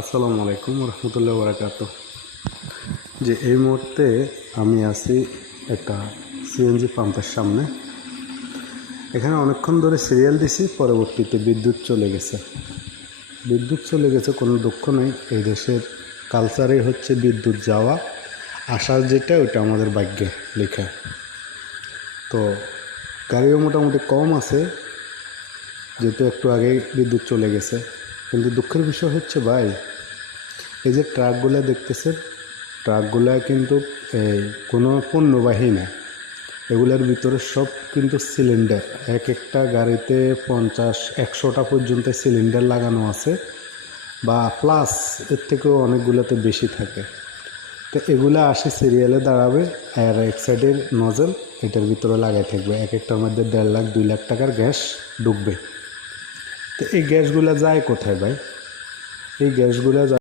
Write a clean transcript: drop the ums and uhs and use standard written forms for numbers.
আসসালামু আলাইকুম রহমতুল্লাহ বরাকাত। যে এই মুহূর্তে আমি আছি একটা সিএনজি পাম্পের সামনে। এখানে অনেকক্ষণ ধরে সিরিয়াল দিছি, পরবর্তীতে বিদ্যুৎ চলে গেছে। কোনো দুঃখ নেই, এই দেশের কালচারে হচ্ছে বিদ্যুৎ যাওয়া আসার যেটা ওইটা আমাদের ভাগ্যে লেখা। তো গাড়িও মোটামুটি কম আছে, যেহেতু একটু আগেই বিদ্যুৎ চলে গেছে। কিন্তু দুঃখের বিষয় হচ্ছে ভাই, এই যে ট্রাকগুলো দেখতেছেন, ট্রাকগুলা কিন্তু কোনো পণ্যবাহী না। এগুলোর ভিতরে সব কিন্তু সিলিন্ডার, এক একটা গাড়িতে 50-100টা পর্যন্ত সিলিন্ডার লাগানো আছে, বা প্লাস এর থেকেও অনেকগুলোতে বেশি থাকে। তো এগুলো আসে সিরিয়ালে দাঁড়াবে, আর এক সাইডের নজল এটার ভিতরে লাগাই থাকবে। এক একটার মধ্যে 1.5 লাখ 2 লাখ টাকার গ্যাস ঢুকবে। তো এই গ্যাসগুলো যায় কোথায় ভাই? এই গ্যাসগুলো